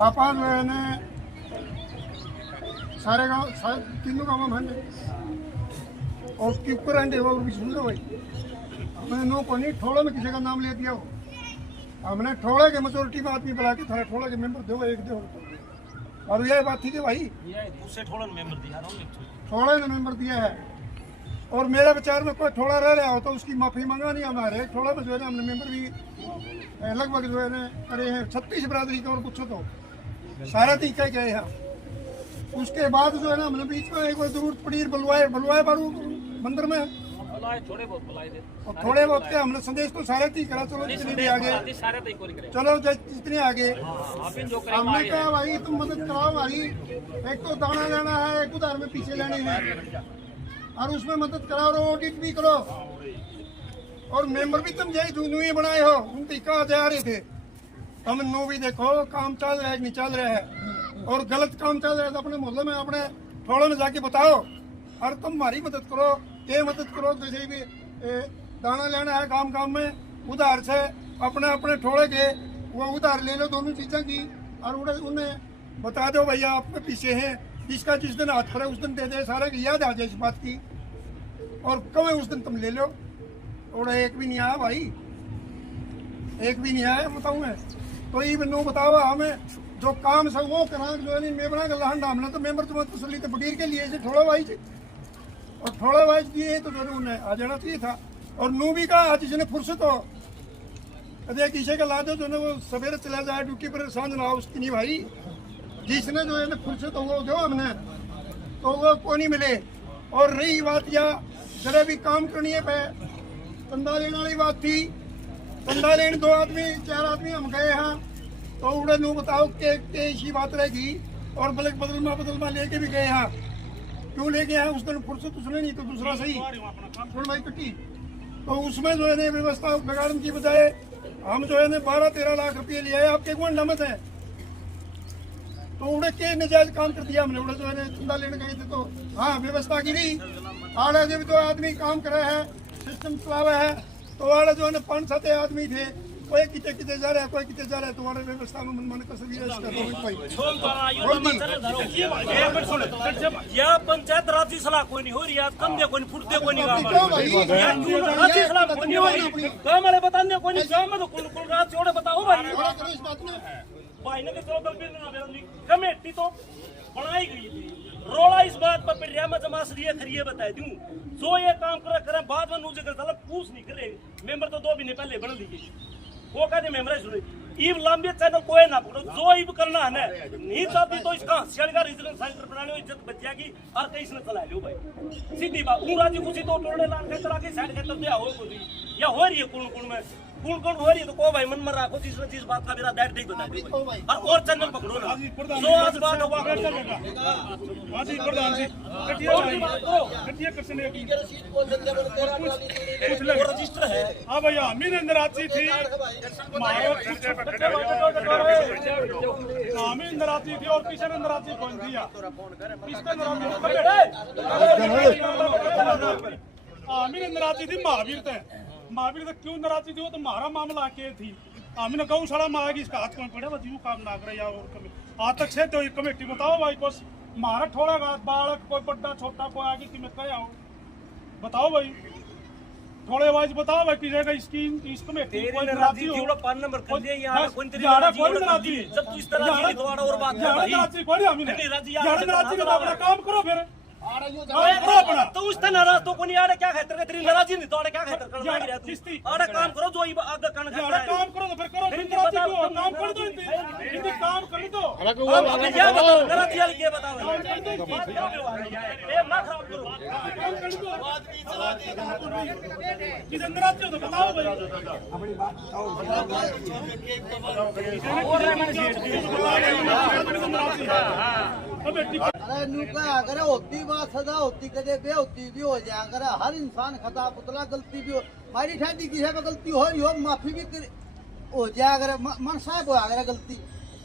पापा जो है ने सारे गांव तीनों गाँव में और ऊपर अंडे वो भी सुन लो भाई। हमने नो को नहीं ठोड़ो में किसी का नाम ले दिया हो। हमने ठोड़े के मेजोरिटी में आदमी बुला के थाने ठोड़े के मेंबर दो एक दो और ये बात थी कि भाई दूसरे ठोड़े ने मेंबर दिया ठोड़े ने मेंबर दिया है और मेरे विचार में कोई ठोड़ा रह रहा हो तो उसकी माफी मंगानी हमारे ठोड़ा में जो है ना हमने मेंबर भी लगभग जो है ना करे हैं 36 बरादरी के और पूछो तो सारे तीखे गए हैं। उसके बाद जो है ना हमने बीच में एक बार जरूरत पड़ी बुलवाए बारू मंदिर में थोड़े बहुत के हमने संदेश तो सारे थी करा चलो जितने भी आगे चलो जितने आगे हमने कहा भाई तुम मदद कराओ भाई एक तो दाना लेना है एक उधार में पीछे लेने हैं और उसमें मदद कराओ और ऑडिट भी करो और मेंबर भी तुम जय ही बनाए हो उन कहा जा रहे थे हम नो भी देखो काम चल रहा है नहीं चल रहा है और गलत काम चल रहा है तो अपने मोहल्ले में अपने ठोड़े में जाके बताओ और तुम हमारी मदद करो ये मदद करो जैसे भी दाना लेना है काम में उधार से अपने अपने ठोड़े के वो उधार ले लो दोनों चीज़ों की और उन्हें बता दो भैया आप में पीछे हैं जिसका जिस दिन हाथ पड़े उस दिन दे दे सारे की याद आ जाए इस बात की और कमें उस दिन तुम ले लो और एक भी नहीं आया भाई एक भी नहीं आया बताऊँ मैं तो ये नो बताओ हमें जो काम सब वो करा जो है मैं बना कर हमने तो मेंबर तुम्हें तसली तो बगीर के लिए थोड़ा वाइज और थोड़ा वाइज दिए तो जो उन्हें आ जाना चाहिए था और नू भी कहा जिसने फुर्सत हो अरे किसी का ला दो जो वो सवेरे चला जाए ड्यूटी पर सांझ ना उसकी नहीं भाई जिसने जो है ना फुर्सत हो वो दो हमने तो वो को नहीं मिले और रही बात या जरा भी काम करनी है पे चंदा लेने वाली बात थी चंदा लेने 2 आदमी 4 आदमी हम गए हैं तो उड़े नो बताओ के इसी बात रहेगी और बदलमा लेके भी गए हैं क्यों लेके आए उस दिन फुर्सत उसने नहीं तो दूसरा सही भाई कटी तो उसमें जो है ना व्यवस्था बिगाड़ने की बजाय हम जो है ना 12-13 लाख रुपये लिए आए आपके कौन नमत है तो उड़े के नजायज काम कर दिया हमने उड़े जो है ना चंदा लेने गए थे तो हाँ व्यवस्था की नहीं आड़े जब 2 आदमी काम करे है सिस्टम चलावा है तो आड़े जो है ना 5-7 आदमी थे कोई किते जा रहा है कोई किते जा रहा है तुम्हारे व्यवस्था में मन तस्वीर या पंचायत राजी सलाह कोई नहीं हो रही आज कम दे कोई फुटते कोई नहीं राजी सलाह कोई नहीं हो रही काम वाले बताने कोई नहीं काम में तो कुल रात छोड़े बताओ भाई ने तो कमेटी तो बनाई गई थी रोला इस बात पर पिटिया में जमा सरिया खरिए बता दूं जो ये काम करे बाद में नूजे कर पूछ नहीं करे मेंबर तो 2 महीने पहले बन दिए वो कहते मेमरा सुने ईव लंबे चैनल कोई ना पकड़ो जो ईव करना है ना नहीं चाहती तो इसका शनिवार रीजनल सेंटर बनाने इज्जत बच्चिया की और कहीं से चला लो भाई सीधी बात ऊं राजी खुशी तो टोड़े लाल के तरह के साइड के तरफ हो कोई या हो रही है कौन में कौन हो रही है तो को भाई मन में रखो जिस बात का मेरा दैट देख बता दो और चैनल पकड़ो ना जो आज बात हुआ हाजी प्रधान जी कटिया कर सने की रजिस्टर है हां भैया मीन अंदर आती थी मारो हमें अंदर आती थी और किशन अंदर आती कौन दिया किसका मीन अंदर आती थी महावीर तक क्यों नाराजी थी वो तो हमारा मामला के थी हमने गौशाला में आएगी इसका हाथ कौन पड़े बस यूं काम ना करे या और आज तक से तो कमेटी बताओ भाई कुछ मारा थोड़ा बालक कोई बड़ा छोटा कोई आगे कि मैं क्या बताओ भाई थोड़े वाइज बताओ भाई किसी का इसकी इस कमेटी कोई नाराजी हो 5 नंबर कर दिया यहां कोई नाराजी जब तू इस तरह की दोबारा और बात कर भाई नाराजी कोई हमने नाराजी का अपना काम करो फिर तो उस तरह नाराज तो कोनी आड़े क्या खातिर तेरी नाराजी नहीं तो आड़े क्या खातिर कर रहा तू आड़े काम करो जो आगे करना है आड़े काम करो तो फिर करो फिर नाराजी को काम कर दो इनके काम कर दो नाराजी वाली ये बताओ ये मत खराब करो काम कर दो किस नाराजी हो तो बताओ भाई अपनी बात अरे नुका अगर होती बात सदा होती कदे बेहोती भी हो जाए अगर हर इंसान खता पुतला गलती भी हो मारी ठाडी किसी पे गलती हो रही हो माफी भी हो जाए अगर मन साहब हो अगर गलती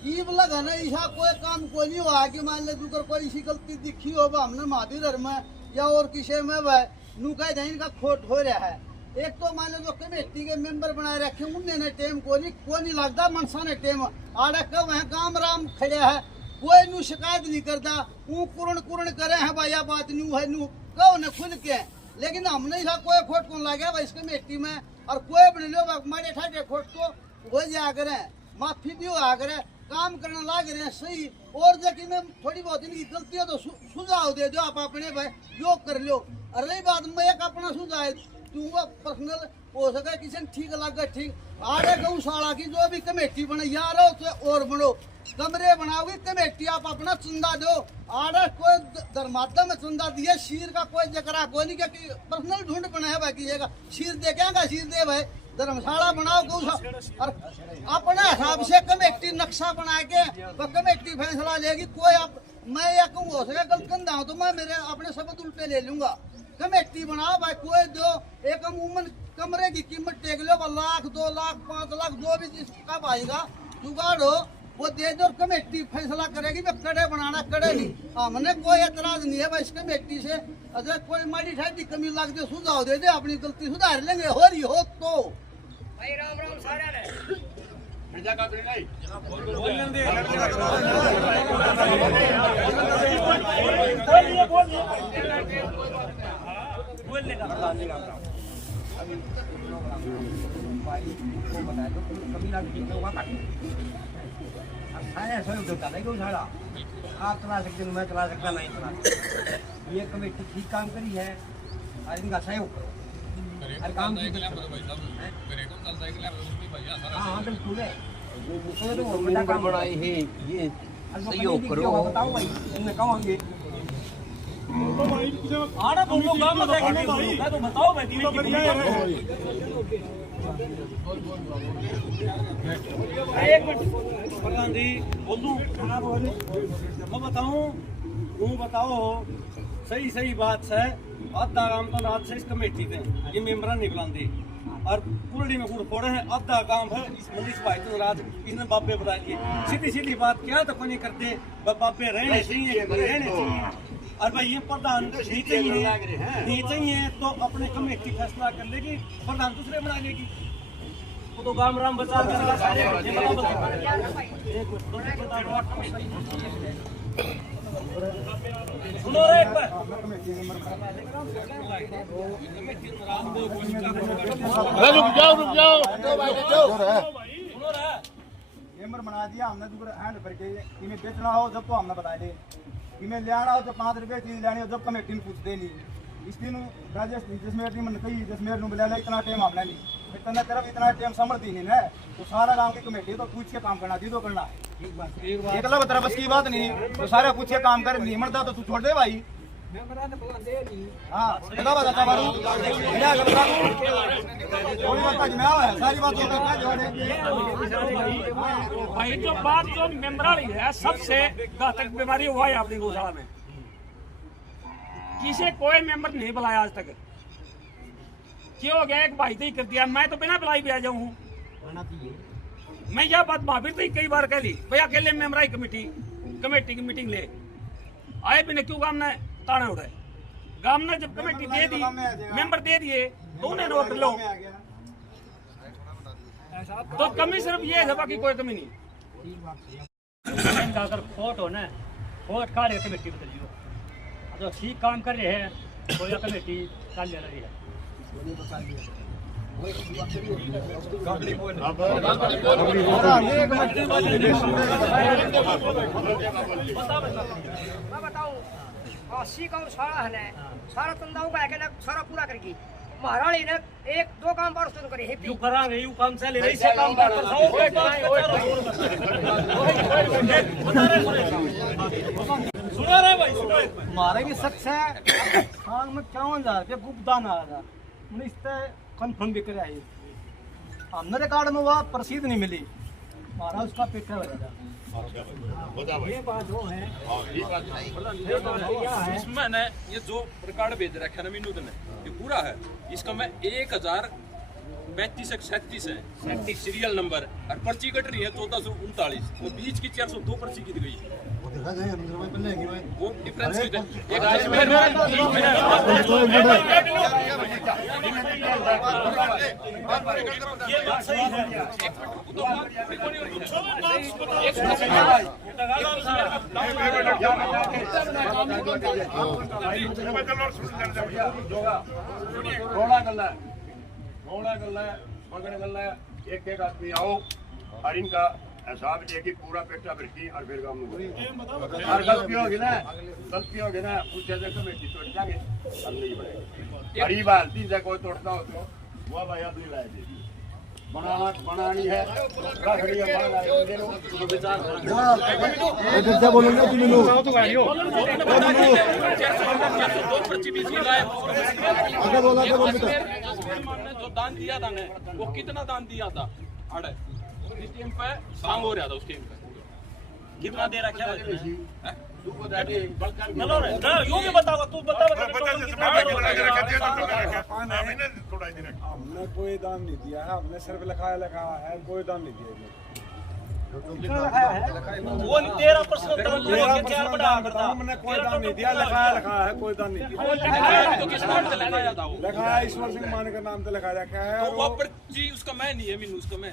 ये लगा ना ऐसा कोई काम कोई नहीं हुआ कि मान ले दूसर कोई इसी गलती दिखी हो हमने महावीर में या और किसी में वह नुका जैन का खोट हो रहा है एक तो मान लो जो कमेटी के मेंबर बनाए रखे उन्होंने टेम को नहीं लगता मनसा ने टेम आड़ा कब है काम राम खड़े है कोई नु शिकायत नहीं करता ऊ कुरण करे है भाई बात न्यू है न्यू कहो ने खुल के लेकिन हमने ऐसा कोई खोट कौन लगे भाई इस कमेटी में और कोई बने लो मारे ठाटे खोट तो हो जा करे माफी भी हो करे काम करने लाग रहे हैं सही और जबकि में थोड़ी बहुत इनकी गलती है तो सुझाव दे दो आप अपने भाई योग कर लो और रही बात मैं एक अपना सुझाव दूंगा पर्सनल हो सके किसी ने ठीक लगे ठीक आड़े गौशाला की जो भी कमेटी बने यार हो और बनो कमरे बनाओगे कमेटी आप अपना चंदा दो आड़े कोई धर्मात्मा में चंदा दिए शीर का कोई जकरा कोई नहीं कि पर्सनल ढूंढ बना है बाकी शीर दे क्या शीर दे भाई धर्मशाला बनाओ गौशाला और अपने हिसाब से कमेटी नक्शा बना के कमेटी फैसला लेगी कोई आप मैं या कहूँ हो सके गलत कंधा हूँ तो मैं मेरे अपने शब्द उल्टे ले लूंगा कमेटी बनाओ भाई कोई दो एक अमूमन कमरे की कीमत टेक लो 1 लाख 2 लाख 5 लाख जो भी जिसका आएगा जुगाड़ हो वो दे दो कमेटी फैसला करेगी मैं कड़े बनाना कड़े नहीं हमने कोई एतराज नहीं है भाई इस कमेटी से अगर कोई माड़ी ठाई कमी लग दे सुझाव दे दे अपनी गलती सुधार लेंगे हो रही हो तो भाई राम राम सारे ने बोलने का आप चला सकते हो मैं चला सकता नहीं चला ये कमेटी ठीक काम करी है और इनका सहयोग करो हर काम हाँ बिल्कुल है तो बनाई है ये सहयोग करो बताओ भाई इनमें कहोगे आड़ा बोलो काम मत है तो बताओ भाई एक मिनट प्रधान जी बोलूं मैं बताऊं तू बताओ सही सही बात है आधा काम तो रात से इस कमेटी थे ये मेंबर नहीं बुलाते और कुरड़ी में गुड़ फोड़े हैं आधा काम है इस मंदिर भाई तो रात इसने बाबे बुला लिए सीधी सीधी बात क्या तो कोई नहीं करते बाबे रहने चाहिए और भाई ये प्रधान नहीं चाहिए तो अपने कमेटी फैसला कर लेगी प्रधान दूसरे बना लेगी वो तो गाम राम बचा सुनो रे एक बार रुक जाओ सुनो रे मेंबर बना दिया हमने दूसरा हैंड करके इन्हें बेचना हो जब तो हमने बता दे इन्हें लेना हो जब 5 रुपए चीज लेनी हो जब कमेटी ने पूछते नहीं इस दिन राजेश जसमेर ने मन कही जसमेर ने बुला इतना टाइम हमने नहीं इतना तरफ इतना टाइम समझती नहीं है तो सारा गांव की कमेटी तो पूछ के काम करना दी तो करना एक लब तरह बस की बात नहीं तो सारा पूछ के काम कर नहीं मरता तो तू छोड़ दे भाई हाँ बता मारू सारी बात भाई जो बात जो मेंबर रही है सबसे घातक बीमारी हुआ है अपनी गौशाला में किसी कोई मेंबर नहीं बुलाया आज तक क्यों हो गया एक भाई तो ही कर दिया मैं तो बिना बुलाई भी आ जाऊँ मैं यह बात महावीर तो कई बार कह ली भाई अकेले मेंबर आई कमेटी की मीटिंग ले आए बिना क्यों काम ने ताने उड़े गांव ने जब कमेटी दे दी मेंबर दे दिए तो उन्हें नोट लो तो कमी सिर्फ ये है बाकी कोई कमी नहीं अगर खोट हो ना खोट का कमेटी बदल दियो तो ठीक काम कर रहे हैं कोई कमेटी चल रही है मैं बताऊं 80 का सारा है सारा तंदाऊ का है सारा पूरा करगी महाराणी ने 1-2 काम पर उसने करे है यू करांगे यू काम से ले रही से काम कर सो पे सुनो रे भाई सुनो हमारे भी सच है खान में 51,000 रुपये भुगतान आ रहा मैंने इस पर कन्फर्म भी कराया हमने रिकॉर्ड में वह रसीद नहीं मिली हमारा उसका पेटा बनेगा ये बात वो है इसमें ना ये जो रिकॉर्ड भेज रखा है ना मीनू ने ये पूरा है इसका मैं 1,000 35 से 37 है 37 सीरियल नंबर और पर्ची कट रही है 1439 वो बीच की 402 पर्ची की गई वो डिफरेंस ये बात सही है। थोड़ा गल्ला है मगर गल्ला है एक एक आदमी आओ और इनका हिसाब लेके पूरा पेटा भरती और फिर काम और गलती होगी ना कुछ जगह कमेटी तोड़ जाएंगे हम नहीं बढ़ेगा गरीब हालती से कोई तोड़ता हो तो वो भाई अपनी राय दे बनानी है रखड़ी है जो दान दिया था ने वो कितना दान दिया था अड़े इस टीम पे शाम हो रहा था उस टीम पे कितना दे रखा है चलो रे यूं भी बताओ तू बता हमने कोई दाम नहीं दिया है हमने सिर्फ लिखाया है कोई दाम नहीं दिया वो 13% दाम लिया के चार बढ़ा करता हमने कोई दाम नहीं दिया लिखाया है कोई दाम नहीं दिया तो किस नाम से लगाया था वो लिखाया ईश्वर सिंह मान के नाम से लिखाया रखा है तो वो पर्ची उसका मैं नहीं है मीनू उसका मैं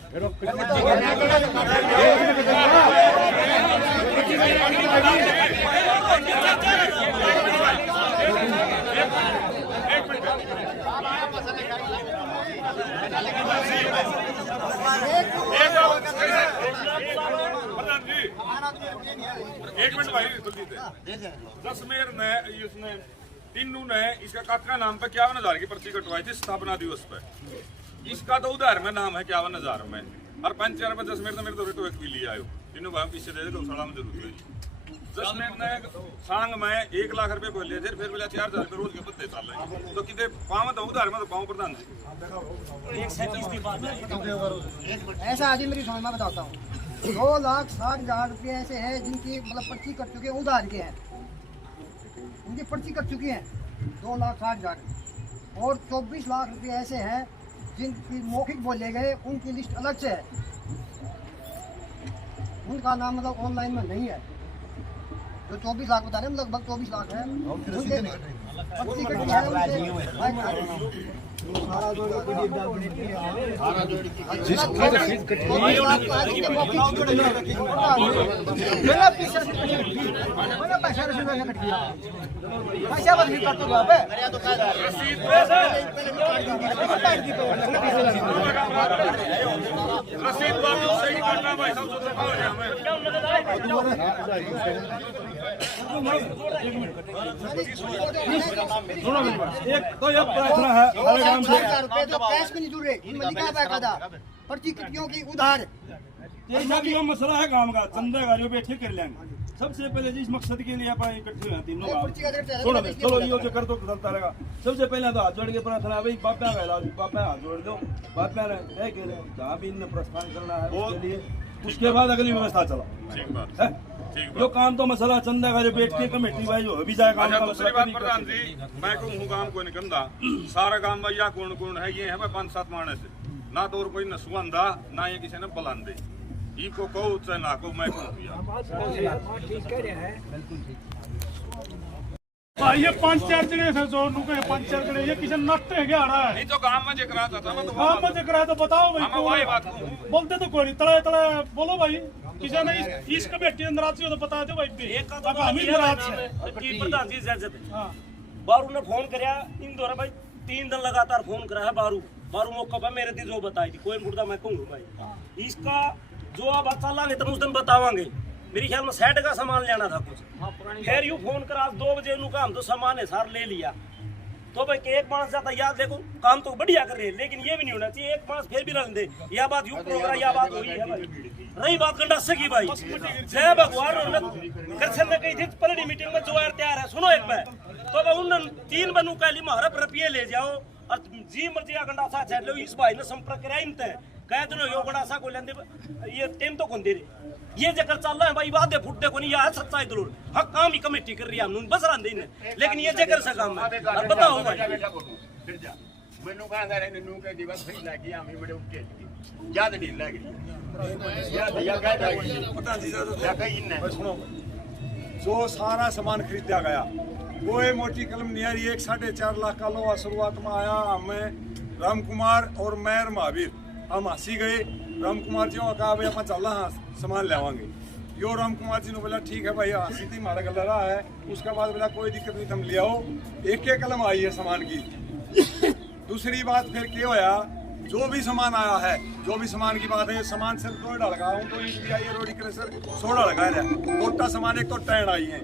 एक मिनट भाई जसमेर ने इसने तीनों ने इसका काका नाम पे 51,000 की पर्ची कटवाई थी स्थापना दिवस पे। इसका तो उधार में नाम है 51,000 में और 5,000 में जसमेर ने मेरे तो रेटो एक भी लिया आयो तीनों भाई पीछे दे दे गौशाला में जरूर है। जसमेर ने सांग में 1 लाख रुपए बोले थे फिर बोला 4,000 रुपए रोज के पत्ते चल रहे तो कितने पाँव तो उधार में तो पाँव प्रधान जी ऐसा आदमी मेरी समझ में बताता हूँ 2,60,000 रुपये ऐसे हैं जिनकी मतलब पर्ची कट चुके हैं उधार के हैं उनकी पर्ची कट चुकी है 2,60,000 और 24 लाख रुपये ऐसे हैं जिनकी मौखिक बोले गए उनकी लिस्ट अलग से है उनका नाम मतलब ऑनलाइन में नहीं है जो 24 लाख बता रहे हैं लगभग 24 लाख है पर्ची कटी है रसीद वापस सही करना भाई सब कैश में नहीं जुड़ रहे पर्ची कटियों की उधार ये मसला है काम का चंदा गाड़ियों पे ठीक कर लेंगे सबसे पहले जिस मकसद के लिए आप इकट्ठे हुए तीनों चलो ये जो कर दो चलता रहेगा। सबसे पहले तो हाथ जोड़ के प्रार्थना भाई बापा का इलाज बापा हाथ जोड़ दो बापा तय के जहाँ भी इन्हें प्रस्थान करना है उसके लिए उसके बाद अगली व्यवस्था चला जो काम तो मसला चंदा गाड़ियों बैठ के कमेटी भाई जो भी जाए काम दूसरी बात प्रधान जी मैं कहूँ काम को नहीं कंधा सारा काम भैया कौन कौन है ये है भाई 5-7 माने से ना तो और कोई न सुगंधा ना ये किसी ने बुलांदे को कहो चाहे ना को मैं ये 5-4 जने से जो नुके 5-4 जने ये किसी नट्टे है क्या रहा है नहीं तो गांव में जिक्र आता था मैं तो गांव में जिक्र है तो बताओ भाई हम वही बात कहूं बोलते तो कोई नहीं तले तले बोलो भाई किसी ने इस कमेटी अंदर आती हो तो बता दो भाई एक का हम ही नाराज है की प्रधान जी इजाजत है बारू ने फोन करया इन दोरा भाई 3 दिन लगातार फोन करा है बारू मौका पर मेरे दी जो बताई थी कोई मुर्दा मैं कहूँ भाई इसका जो आप चलांगे तो उस दिन बतावांगे मेरे ख्याल में सेट का सामान लेना था कुछ फिर यू फोन करा 2 बजे उनका हम तो सामान है सार ले लिया तो भाई एक मानस जाता याद देखो काम तो बढ़िया कर रहे हैं लेकिन ये भी नहीं होना चाहिए एक मानस फिर भी रख दे या बात यू प्रोग्राम या बात हुई है भाई रही बात गंडासे की भाई जय भगवान कृष्ण ने कही थी पलड़ी मीटिंग में जो तैयार है सुनो एक बार तो उन 3 बनू का लिए रुपये ले जाओ और जी मर्जी का गंडासा छेड़ लो इस भाई ने संपर्क कराया इन कह दो यो गंडासा को लेंदे ये टेम तो कौन दे रहे ये जगह चल रहा है भाई वादे फुटते को नहीं यह सच्चाई जरूर हाँ काम ही कमेटी कर रही है हम बस रहा लेकिन ये जगह से काम है बताओ भाई ਮੈਨੂੰ ਕਹਿੰਦਾ ਰਹੇ ਨੂੰ ਕਿ ਦਿਵਸ ਫਰੀ ਲੱਗੀ ਆਵੇਂ ਬੜੇ ਉੱਤੇ ਯਾਦ ਨਹੀਂ ਲੱਗ ਰਹੀ ਯਾਦ कहता पता नहीं या कहीं नहीं सुनो जो सारा सामान खरीदा गया कोई मोटी कलम नहीं आ रही। 1.5 लाख का लोहा शुरुआत में आया। हमें राम कुमार और मेयर महावीर हम हंसी गए। राम कुमार जी ने कहा भाई अपन चल रहा सामान लेवांगे। यो राम कुमार जी ने बोला ठीक है भाई हंसी थी हमारा गल रहा है। उसके बाद बोला कोई दिक्कत नहीं तुम ले आओ। एक कलम आई है सामान की। दूसरी बात फिर क्या होया जो भी सामान आया है जो भी सामान की बात है सामान सिर्फ 2 लगा हूँ तो आई है रोडी क्रेशर 16 लगा है। मोटा सामान एक तो टैंड आई है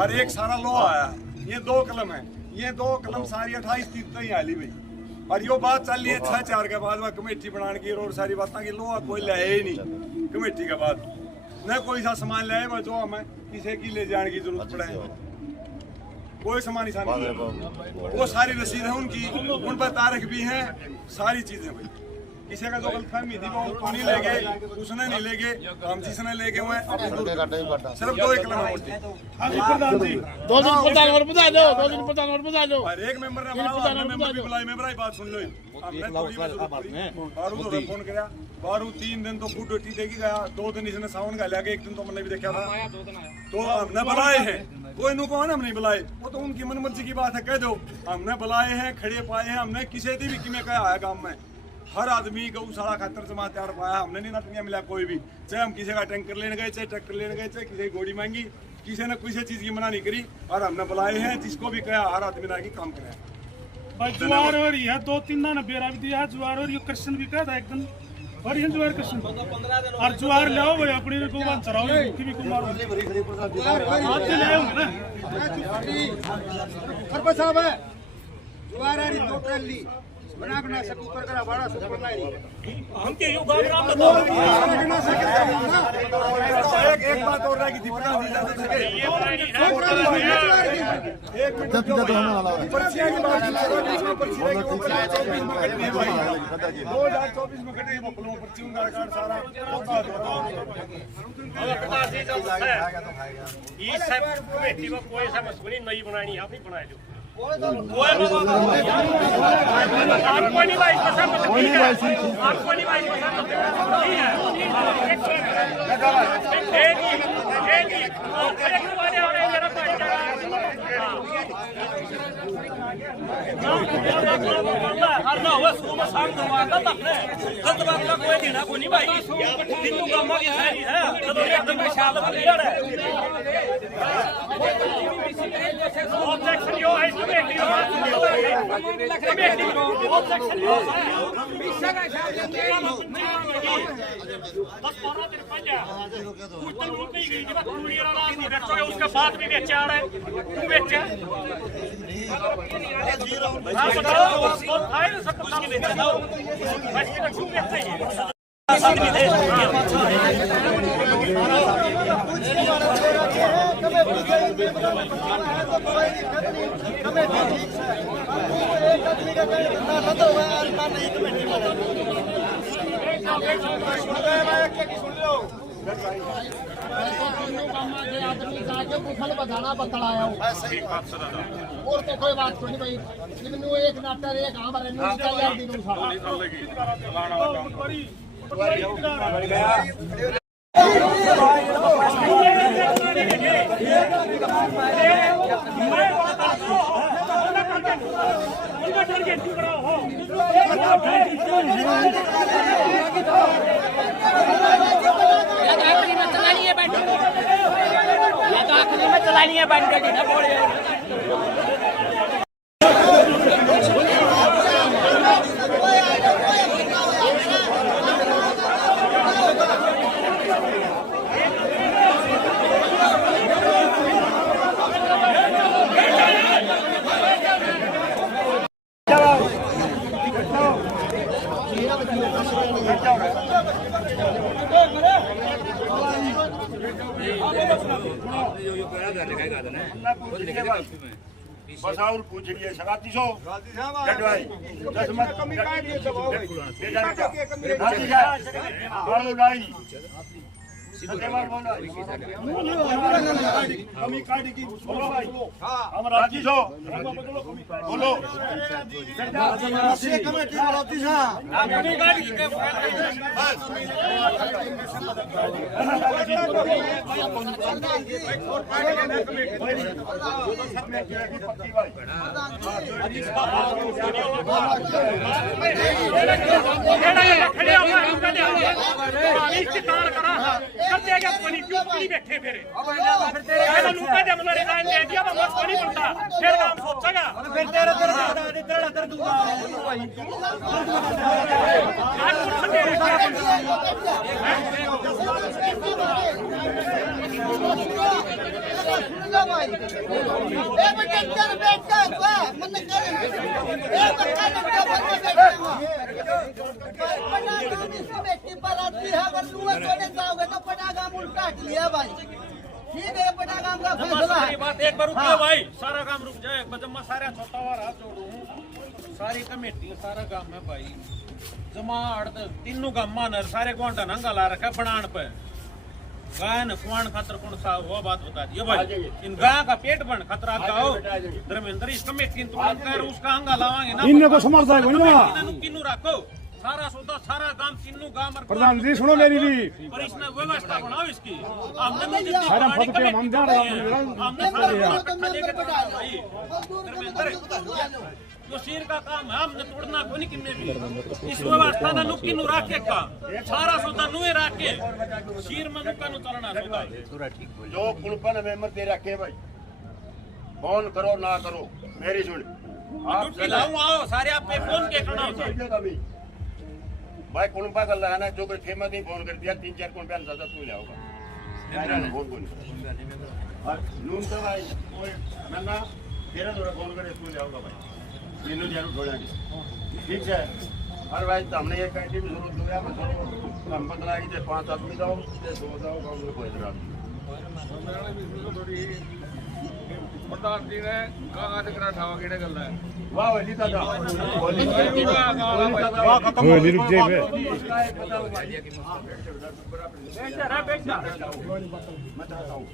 और एक सारा लोहा आया है। ये 2 कलम है। ये 2 कलम सारी 28-30 तक ही आली भाई। और यो बात चल रही है 6-4 के बाद वह कमेटी बनाने की और सारी बातें की लोहा कोई ले ही नहीं कमेटी के बाद न कोई सा सामान ले जो हमें किसी की ले जाने की जरूरत पड़े कोई सामान ही वो सारी रसीद है उनकी उन पर तारीख भी है सारी चीजें भाई। किसी का जो गलतफहमी थी वो तो नहीं ले गए उसने नहीं ले गए हम जिसने ले गए हुए सिर्फ 2 कलम होती। 2 दिन प्रधान और बता दो 2 दिन प्रधान और बता दो। और एक मेंबर ने मेंबर भी बुलाए मेंबर की बात सुन लो। बारू तो फोन किया बारू 3 दिन तो फूड रोटी देगी गया 2 दिन इसने सावन का लिया 1 दिन तो मैंने भी देखा था तो हमने बुलाए हैं कोई नु कौन हम नहीं बुलाए वो तो उनकी मनमर्जी की बात है कह दो। हमने बुलाए हैं खड़े पाए हैं हमने किसी भी में कहा है गांव में हर आदमी गौशाला खातर जमा तैयार पाया हमने नहीं नटनिया मिला कोई भी चाहे हम किसी का टैंकर लेने गए चाहे ट्रैक्टर लेने गए चाहे किसी की गोड़ी मांगी किसी ने किसी चीज की मना नहीं करी और हमने बुलाए हैं जिसको भी कहा हर आदमी ने काम करे। भाई जुआर हो रही है 2-3 ना बेरा भी दिया जुआर हो रही है कृष्ण भी कहता एक दिन और ये जुआर कृष्ण और जुआर ले आओ भाई अपनी को वन चराओ की भी कुमार आज ले आओ ना सरपंच साहब है जुआर आ रही टोटली बना सब ऊपर करा बड़ा सब पड़ना ही हम के यो गांव राम बताओ एक बात और रहेगी दीपक जी एक मिनट पर्चियां की बात 2024 में कटे बकलों पर्चियों का कार्ड सारा ये सब कमेटी में कोई समझ नहीं बनानी आप नहीं बनाए जो कोई आपको नहीं भाई आपको नहीं भाई उसका बात भी बेचा रहा है तू बेचा बताना बतलाया और तो कोई बात नहीं भाई इन्होंने एक नाटर एक हाँ बारे में यार दिनों चलानी है बंद कर दी ना बोल बस और पूछ लिए 3700 गडवाई 10 मत कमी काट दिए सब हो गई कमी काटी की बोलो भाई हम राजी छो बोलो से कमेटी बोलती सा कमी काटी के बैठे फिर एक बार रुक जाओ भाई, सारा काम रुक जाए। जमा सारा छोटा हुआ हाथ जोड़ू सारी कमेटी सारा काम है भाई जमा तीनों काम मानर सारे गोंटा नंगा ला रखा बनान पे गाय न कुआन खातर कौन सा वो बात बता दियो भाई। इन गाय का पेट बन खतरा का हो धर्मेंद्र इस कमेटी तुम कर उसका अंगा लावांगे ना इन्हें को समझता है कोई ना किन्नू रखो सारा सौदा सारा काम तीनों गांव प्रधान जी सुनो मेरी भी पर इसने व्यवस्था बनाओ इसकी हमने सारा फट के हम जा रहे हैं जो सिर का काम है हमने तोड़ना को नहीं किन्ने भी इस व्यवस्था ना नुकी नु राखे का सारा सौदा नुए राखे सिर में नुका नु चलना सौदा जो कुलपन मेंबर दे रखे भाई फोन करो ना करो मेरी सुन आप खिलाऊं आओ सारे आप पे फोन के करना होता है भाई कुलपा कर लाना जो कोई फेमस नहीं फोन कर दिया 3-4 कौन पे ज्यादा तू ले आओगा फोन कौन और नून तो भाई कोई नन्ना तेरा थोड़ा फोन करे तू ले आओगा भाई तीनों जरूर छोड़ा ठीक है और भाई हमने ये कह दी जरूरत हो गया मैं हम 15 की 5 आदमी जाओ 2 जाओ गाँव में कोई इधर प्रधान जी ने कहा करा ठावा केड़े गल है वाह वली दादा होली रुक जाए मैं चाहता हूँ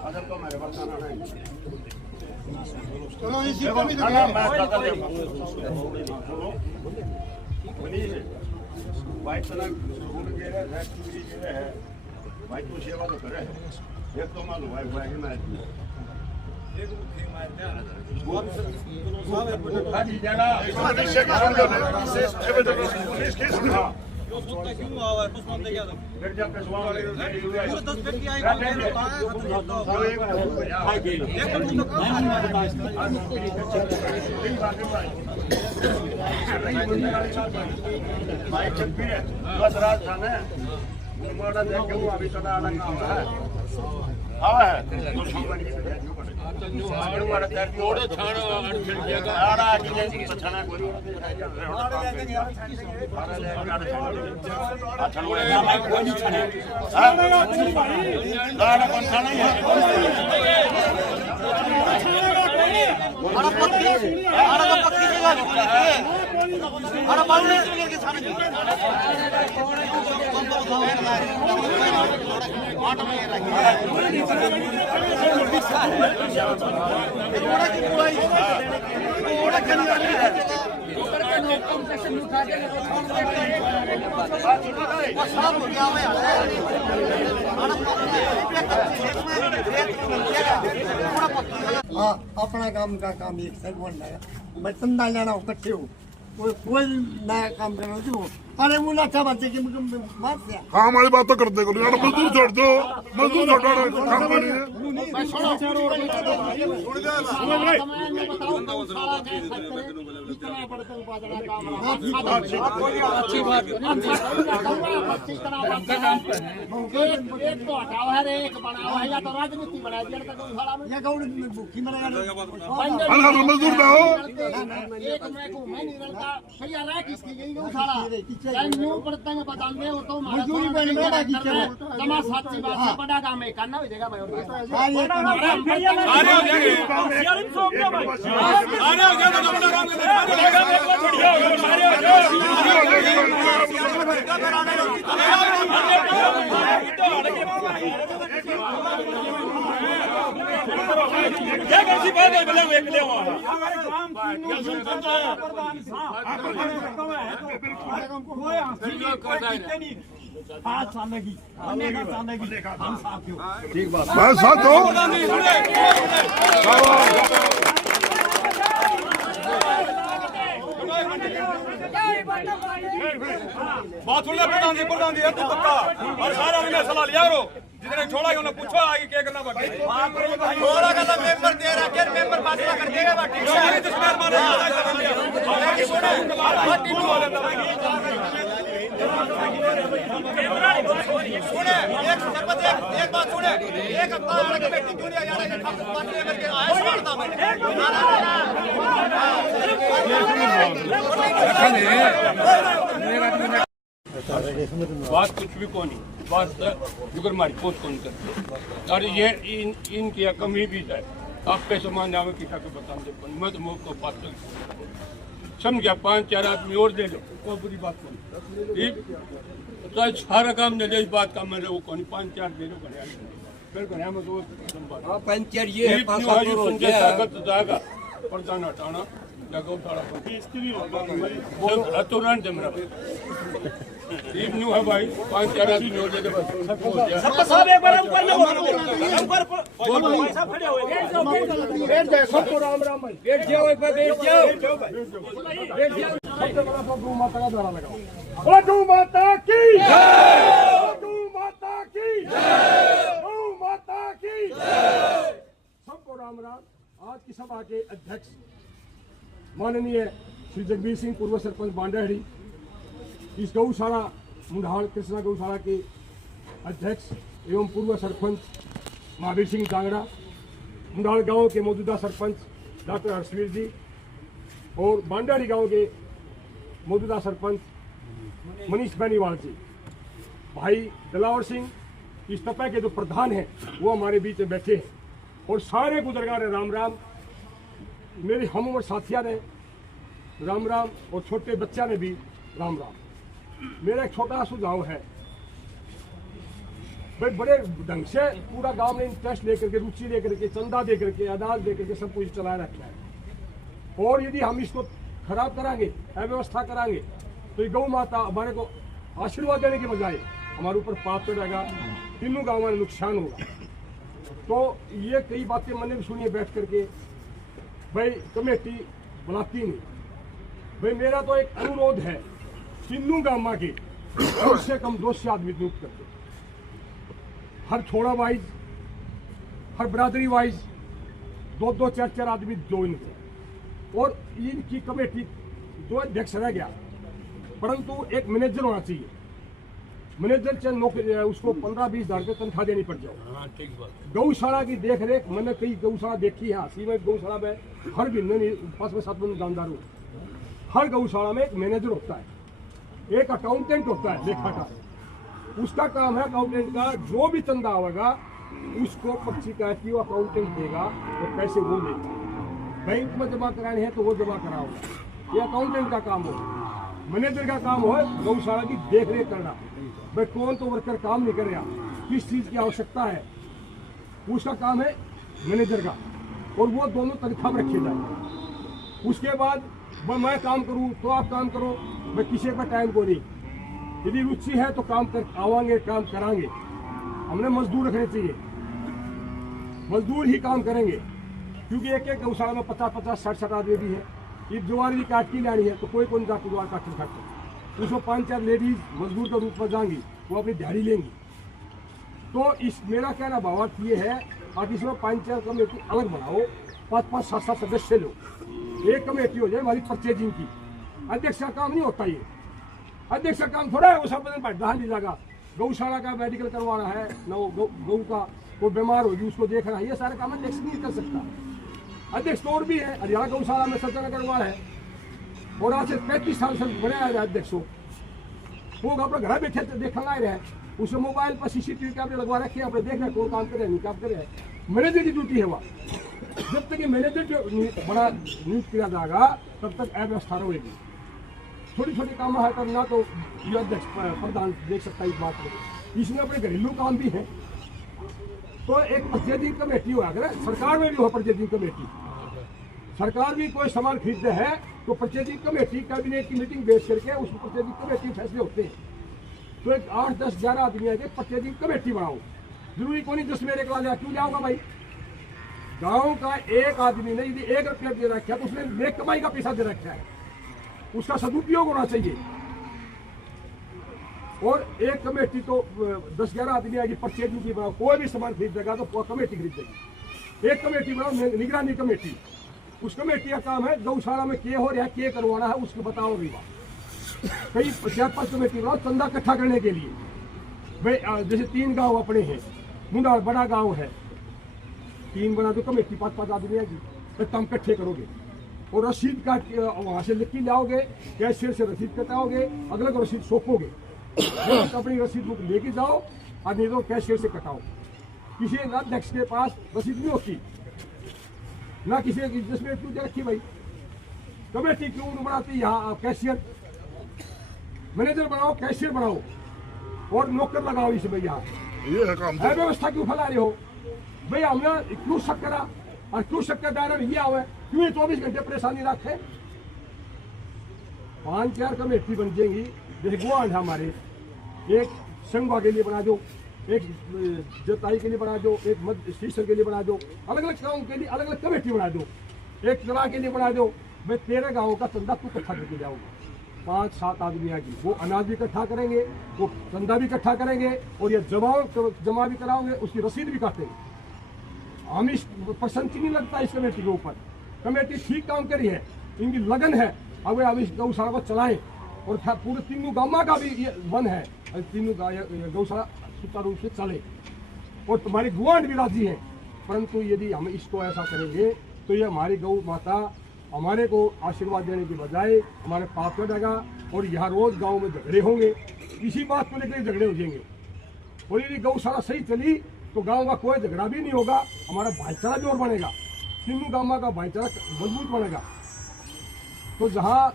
असल तो मेरे पास आना है चलो इसी को भी भाई तना है भाई तू सेवा तो करे एक तो मालूम है भाई मैं अभी चला अलग है हाँ अपना काम का काम एक साइड बनना है मैं चंदा लेना इकट्ठे हो कोई नया काम करना हो अरे मुला अच्छा बच्चे की मार दिया हाँ हमारी बात तो करते को यार मजदूर छोड़ दो मजदूर छोड़ काम नहीं अच्छी बात एक बनाओ है या तो राजनीति बना दिया भूखी मरेगा मजदूर दो एक मैं को मैं नहीं रहता भैया रह किसकी गई वो सारा न्यू पड़ता है बताने वो तो मजदूरी बन गया तमा सच्ची बात है बड़ा काम है करना हो जाएगा भाई हमारी एक सारे हो जाएंगे यार इन सौंप दो भाई सारे हो जाएंगे तो अपना काम क्या कैसी बात है बोले एक ले बात सुन ले प्रधान जी तू पक्का और सारा हमने सलाह लिया रो जितने छोड़ा उन्हें पूछो आगे क्या करना बाकी छोड़ा का मेंबर दे रहा है मेंबर फैसला कर देगा बाकी सुने एक सरपंच एक बात सुने एक हफ्ता कमेटी क्यों नहीं आ रहा है पार्टी लेकर के आया सवालता मैंने बात कुछ भी कौन बात जुगर मारी पोत कौन करते और ये इनकी कमी भी है आप पे समान जावे किसा को बता दे मैं तो मुंह को बात समझा 5-4 आदमी और दे लो कोई बुरी बात नहीं ठीक तो सारा काम दे इस बात का मैं वो कौन 5-4 दे लो फिर घर में तो पंचर ये है जाएगा प्रधान हटाना जगह उठाना तुरंत जमरा ठीक नहीं है भाई 5-4 आदमी और दे दे बस सब एक बार ऊपर ले ऊपर पैसा खड़े हुए बैठ जाए सबको राम राम भाई बैठ जाओ एक बार बैठ जाओ सबसे बड़ा तो गौ माता का नारा लगाओ गौ माता की गौ माता की गौ माता की सबको राम राम। आज की सभा के अध्यक्ष माननीय श्री जगबीर सिंह पूर्व सरपंच बांडाहेड़ी, इस गौशाला मुंडाल कृष्णा गौशाला के अध्यक्ष एवं पूर्व सरपंच महावीर सिंह कांगड़ा, मुंडाल गांव के मौजूदा सरपंच डॉक्टर हर्षवीर जी और बांडाहेड़ी गांव के मौजूदा सरपंच मनीष बेनीवाल जी, भाई दिलावर सिंह इस तपय के जो प्रधान हैं वो हमारे बीच में बैठे हैं और सारे बुजुर्गां ने राम राम, मेरी हम उम्र साथिया ने राम राम और छोटे बच्चा ने भी राम राम। मेरा एक छोटा सुझाव है भाई, बड़े ढंग से पूरा गांव ने इंटरेस्ट लेकर के रुचि लेकर के चंदा देकर के अनाज देकर के सब कुछ चला रखा है और यदि हम इसको खराब कराएंगे अव्यवस्था कराएंगे तो ये गौ माता हमारे को आशीर्वाद देने के बजाय हमारे ऊपर पाप चढ़ेगा, तीनों गाँव में नुकसान होगा। तो ये कई बातें मैंने भी सुनी बैठ करके भाई कमेटी बुलाती नहीं भाई, मेरा तो एक अनुरोध है तीनों गाँव के कम से कम 200 आदमी नियुक्त करते, हर छोड़ा वाइज हर बरादरी वाइज 2-4 आदमी ज्वाइन थे और इनकी कमेटी 2 अध्यक्ष रह गया, परंतु एक मैनेजर होना चाहिए। मैनेजर चाहे नौकरी उसको 15-20 हज़ार रुपये तनख्वाह देनी पड़ जाए। गौशाला की देख रेख मैंने कई गौशाला देखी है, सीमेंट गौशाला में हर महीने 5-7 महीने जानदार हो, हर गौशाला में एक मैनेजर होता है, एक अकाउंटेंट होता है लेखाकार, उसका काम है अकाउंटेंट का जो भी चंदा होगा उसको पर्ची काट की वो अकाउंटेंट देगा और पैसे वो देगा, बैंक में जमा कराने हैं तो वो जमा कराओगे, ये अकाउंटेंट का काम हो। मैनेजर का काम हो गौशाला की देख रेख करना, भाई कौन तो वर्कर काम नहीं कर रहा, किस चीज़ की आवश्यकता है उसका काम है मैनेजर का, और वो दोनों तनख्वाह में रखे जाए। उसके बाद मैं काम करूं तो आप काम करो, मैं किसी का टाइम को नहीं, यदि रुचि है तो काम कर आवांगे काम करांगे। हमने मजदूर रखने चाहिए, मजदूर ही काम करेंगे क्योंकि एक गौशाला में 50-60 आदमी भी है। ये ज्वार की काट की लानी है तो कोई जाकर ज्वार काट नहीं सकता, उसमें 5-4 लेडीज मजदूर के रूप में जाएंगी, वो अपनी दिहाड़ी लेंगी। तो इस मेरा कहना भावार्थ ये है आप इसमें 5-4 कमेटी अलग बनाओ, 5-7 सदस्य लो, एक कमेटी हो जाए हमारी परचेजिंग की। अध्यक्ष का काम नहीं होता, ये अध्यक्ष का काम थोड़ा है वो सब बैठा नहीं जाएगा, गौशाला का मेडिकल करवाना है न, गौ का कोई बीमार होगी उसको देखना है, ये सारा काम अध्यक्ष नहीं कर सकता। अध्यक्ष तो और भी है, हरियाणा गौशाला में सत्यानगर वाला है और आज से 35 साल से बनाया गया अध्यक्ष हो, वो अपना घर बैठे देखना ही रहे, उसे मोबाइल पर CCTV कैमरे लगवा रखे, आपने देख रहे हैं कौन काम करे नहीं काम करे। मैनेजर की ड्यूटी है वह, जब तक ये मैनेजर जो बड़ा नियुक्त किया जाएगा तब तक अव्यवस्था रहेगी। छोटी छोटी काम है करना तो ये अध्यक्ष प्रधान देख सकता है इस बात को। इसमें अपने घरेलू काम भी है, तो एक परचेजिंग कमेटी हुआ करे, सरकार में भी हो परचेजिंग कमेटी। सरकार भी कोई सामान खरीदते हैं तो परचेजिंग कमेटी कैबिनेट की मीटिंग बेच करके उस परचेजिंग कमेटी फैसले होते हैं। तो एक 8, 10, 11 आदमी आके परचेजिंग कमेटी बनाओ। जरूरी को नहीं 10 मेरे के लिया क्यों जाऊंगा भाई। गांव का एक आदमी ने यदि 1 रुपया दे रखा है तो उसने नेक कमाई का पैसा दे रखा है, उसका सदुपयोग होना चाहिए। और एक कमेटी तो 10, 11 आदमी आएगी परचेजिंग की बनाओ, कोई भी सामान खरीदेगा तो कमेटी खरीदेगी। एक कमेटी बनाओ निगरानी कमेटी, उस कमेटी का काम है गौशाला में क्या हो रहा है क्या करवाना है उसको बताओ। रिवा कई 4-5 कमेटी बनाओ चंदा इकट्ठा करने के लिए। भाई जैसे 3 गांव अपने हैं, मुंडा बड़ा गांव है, 3 बना दो कमेटी, 5-5 आदमी आएगी तो तुम इकट्ठे करोगे और रसीद का वहां से लिख के लाओगे, कैशियर से रसीद कटाओगे, अलग रसीद सौंपोगे। अपनी रसीद बुक लेके जाओ और नहीं तो कैशियर से कटाओ। किसी अध्यक्ष के पास रसीद नहीं होती ना किसी जिसमें क्यों दे रखी भाई, कमेटी क्यों बनाती। यहाँ कैशियर मैनेजर बनाओ, कैशियर बनाओ और नौकर लगाओ इसमें। यहाँ ये है काम है व्यवस्था क्यों फैला रहे हो भाई। हमने क्यों शक करा और क्यों शक का दायरा ये आवे, क्यों 24 घंटे परेशानी रखे। 5-4 कमेटी बन जाएंगी। जैसे गुआंढ हमारे, एक संगवा के लिए बना दो, एक जोताई के लिए बना दो, एक मध्य शीशर के लिए बना दो, अलग अलग गाँव के लिए अलग अलग कमेटी बना दो, एक चला के लिए बना दो। मैं 13 गाँव का चंदा तू इकट्ठा करके जाऊंगा। 5-7 आदमी आएगी, वो अनाज भी इकट्ठा करेंगे, वो चंदा भी इकट्ठा करेंगे और ये जमा भी कराओगे, उसकी रसीद भी काटेंगे। हम इस पसंद नहीं लगता इस कमेटी के ऊपर। कमेटी ठीक काम करी है, इनकी लगन है, अब हम इस गौशाला को चलाएं और पूरे 3 गाँव का भी ये मन है, 3 गौशाला सुचारू रूप से चले और तुम्हारी गुआंढ भी राजी है। परंतु यदि हम इसको ऐसा करेंगे तो ये हमारी गौ माता हमारे को आशीर्वाद देने की बजाय हमारे पाप कर देगा और यहाँ रोज गांव में झगड़े होंगे, इसी बात को लेकर झगड़े हो जाएंगे। और यदि गौशाला सही चली तो गांव का कोई झगड़ा भी नहीं होगा, हमारा भाईचारा भी और बनेगा, 3 गांव का भाईचारा मजबूत बनेगा। तो जहाँ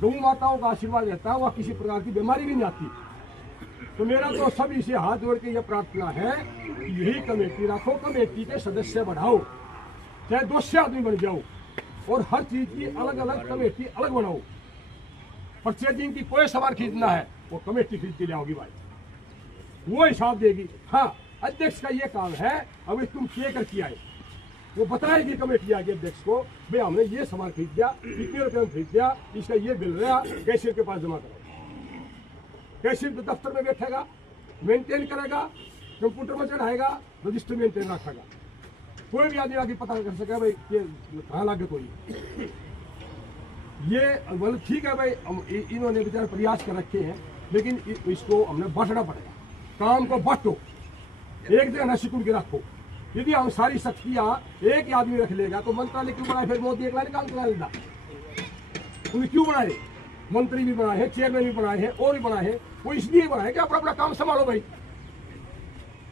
गौ माताओं का आशीर्वाद रहता है वहाँ किसी प्रकार की बीमारी भी नहीं आती। तो मेरा तो सभी से हाथ जोड़ के यह प्रार्थना है कि यही कमेटी रखो, कमेटी के सदस्य बढ़ाओ, चाहे 200 आदमी बन जाओ और हर चीज की अलग अलग कमेटी अलग बनाओ। परचेजिंग की कोई सामान खरीदना है वो कमेटी खरीद के लाओगी भाई, वो हिसाब देगी। हाँ, अध्यक्ष का ये काम है, अभी तुम क्या करके आए वो बताएगी कमेटी आगे अध्यक्ष को, भाई हमने ये सामान खरीद दिया, इतने रुपये में खरीद दिया, इसका ये बिल रहा, कैशियर के पास जमा करो। कैशियर दफ्तर में बैठेगा, मेंटेन करेगा, कंप्यूटर में चढ़ाएगा, रजिस्टर मेंटेन रखेगा। कोई भी आदमी आगे पता कर सके भाई ये कहाँ लागे कोई। ये मतलब ठीक है भाई, इन्होंने बेचारे प्रयास कर रखे हैं, लेकिन इसको हमने बांटना पड़ेगा। काम को बांटो, एक जगह न सिकुड़ के रखो। यदि हम सारी शक्तियाँ एक ही आदमी रख लेगा तो मंत्रालय क्यों बनाए, फिर मोदी अकेला काम करा लेगा। उन्हें क्यों बनाए, मंत्री भी बनाए हैं, चेयरमैन भी बनाए हैं और भी बनाए हैं, वो इसलिए बनाए कि अपना अपना काम संभालो भाई।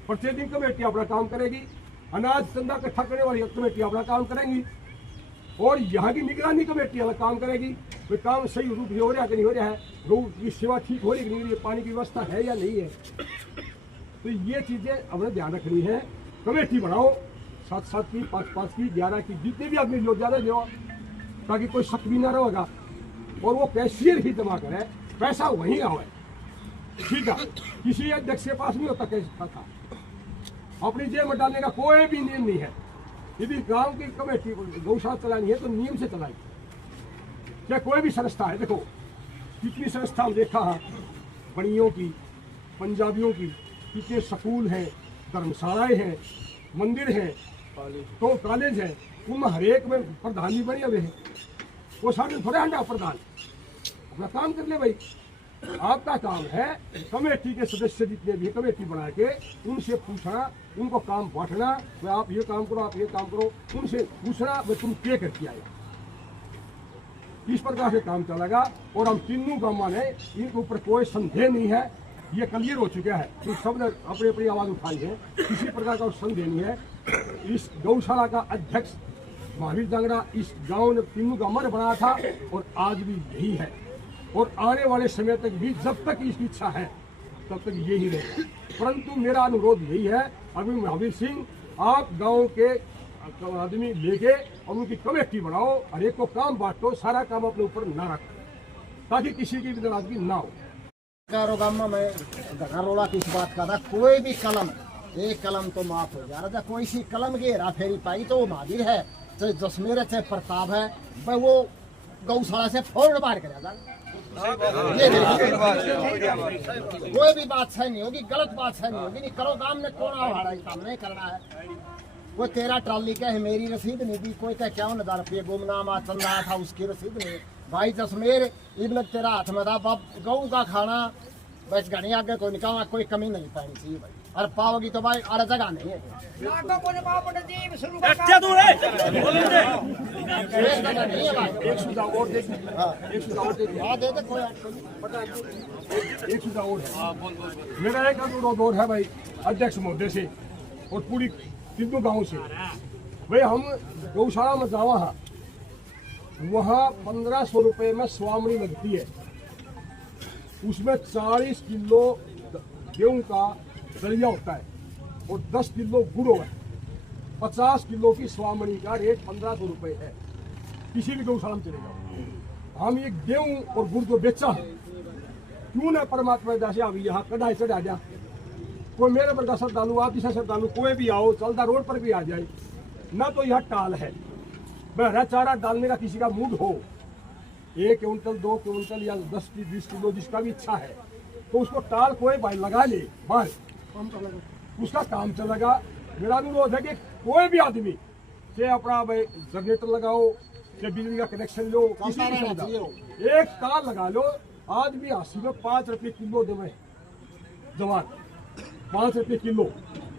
परचेजिंग कमेटी अपना काम करेगी, अनाज चंदा इकट्ठा करने वाली कमेटी अपना काम करेंगी और यहाँ की निगरानी कमेटी अलग काम करेगी। तो काम सही रूप से हो रहा है कि नहीं हो रहा है, गौ की सेवा ठीक हो रही कि नहीं, पानी की व्यवस्था है या नहीं है। तो ये चीजें हमें ध्यान रखनी है। कमेटी बनाओ 7-7 की, 5-5 की, 11 की, जितने भी आदमी लोग ज्यादा दो, ताकि कोई शक भी ना रहेगा और वो कैशियर ही जमा करे, पैसा वहीं आवे। ठीक है, किसी अध्यक्ष के पास नहीं होता कैसे था, अपनी जेब में डालने का कोई भी नियम नहीं है। यदि गांव की कमेटी गौशाला चलानी है तो नियम से चलाई, चाहे कोई भी संस्था है। देखो कितनी संस्था हम देखा है, बनियों की, पंजाबियों की, कितने स्कूल हैं, धर्मशालाएं हैं, मंदिर हैं, तो कॉलेज है, उनमें हर एक में प्रधान भी बने हुए हैं। वो सारे थोड़े हंडा प्रधान अपना काम कर ले भाई। आपका काम है कमेटी के सदस्य जितने भी कमेटी बना के उनसे पूछना, उनको काम बांटना, आप ये काम करो, आप ये काम करो, उनसे पूछना भाई तुम क्या करके आए। इस प्रकार से काम चलेगा और हम तीनों गाँव ने इनके ऊपर कोई संदेह नहीं है। ये क्लियर हो चुका है। तो सब ने अपनी अपनी आवाज उठाई है, किसी प्रकार का संदेह नहीं है। इस गौशाला का अध्यक्ष महावीर जांगड़ा इस गांव ने तीनों का मन बनाया था और आज भी यही है, और आने वाले समय तक भी जब तक इसकी इच्छा है तब तक यही रहे। परंतु मेरा अनुरोध यही है, अभी महावीर सिंह आप गांव के आदमी लेके और उनकी कमेटी बनाओ और एक को काम बांटो, सारा काम अपने ऊपर ना रखो ताकि किसी की भी नाराजगी ना हो। कारोगामा में घरोला की इस बात का था, कोई भी कलम एक कलम तो माफ हो जा रहा था, कोई सी कलम की हेरा फेरी पाई तो वो महावीर है, चाहे जसमेर है चाहे प्रताप है, भाई वो गौशाला से फोड़ बाहर कर जाता। कोई भी बात सही नहीं होगी, गलत बात सही नहीं होगी। नहीं करो काम में कौन हाड़ा काम नहीं करना है। कोई 13 ट्राली का है, मेरी रसीद नहीं दी, कोई का 51,000 रुपये गुमनामा चंदा था उसकी रसीद नहीं। भाई जसमेर इब्न तेरा हाथ में था, बाप गऊ का खाना बस घनी आगे कोई निकाल, कोई कमी नहीं पानी चाहिए भाई, और पाओगी तो भाई और जगह नहीं है। एक सुझाव और दे, एक सुझाव दे, एक सुझाव और है। मेरा एक अनुरोध और है भाई अध्यक्ष महोदय से और पूरी तीनों गांव से, भाई हम गौशाला में जावा है, वहाँ 1500 रुपये में स्वामणी लगती है, उसमें 40 किलो गेहूं का दलिया होता है और 10 किलो गुड़ होता है। 50 किलो की स्वामणी का रेट 1500 रुपये है, किसी भी गौशाला में चलेगा। हम ये गेहूं और गुड़ जो बेचा है, क्यों ना परमात्मा जैसे अभी यहाँ कढ़ाई चढ़ा जा, कोई मेरे वर्गा श्रद्धालु आप जैसा श्रद्धालु कोई भी आओ, चलता रोड पर भी आ जाए ना, तो यह टाल है। बहरा चारा डालने का किसी का मूड हो, 1 क्विंटल 2 क्विंटल या 10 की 20 किलो जिसका भी इच्छा है, तो उसको टाल कोई भाई लगा ले, बाहर उसका काम चलेगा। मेरा अनुरोध है कि कोई भी आदमी चाहे अपना भाई जनरेटर लगाओ, चाहे बिजली का कनेक्शन लो, किसी भी सुविधा, एक तार लगा लो। आज भी 80 में 5 रुपये किलो देवे जवान, 5 रुपये किलो,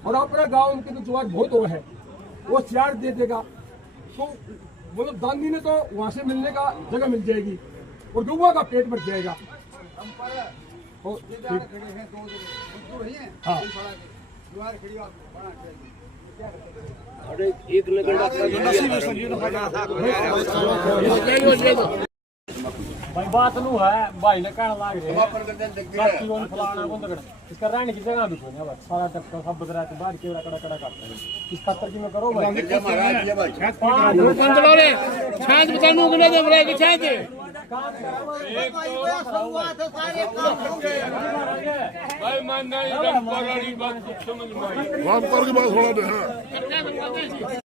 और अपने गाँव के तो जवान बहुत हो है, वो 4 दे देगा, तो मतलब दानी ने तो वहाँ से मिलने का जगह मिल जाएगी और गौवा का पेट भर जाएगा। हाँ अरे एक भाई बात नू है, भाई ने कहना लाग रहे हैं कौन फलाना कौन तगड़ा, इसका रहने की जगह भी कोई बस सारा टक्का सब बदला के बाहर केवड़ा कड़ा कड़ा करता है। इस खतर की मैं करो भाई छांच बताऊं कि नहीं बड़ा कि छांच भाई मान नहीं बात समझ में आई। बात करके बात होना दे।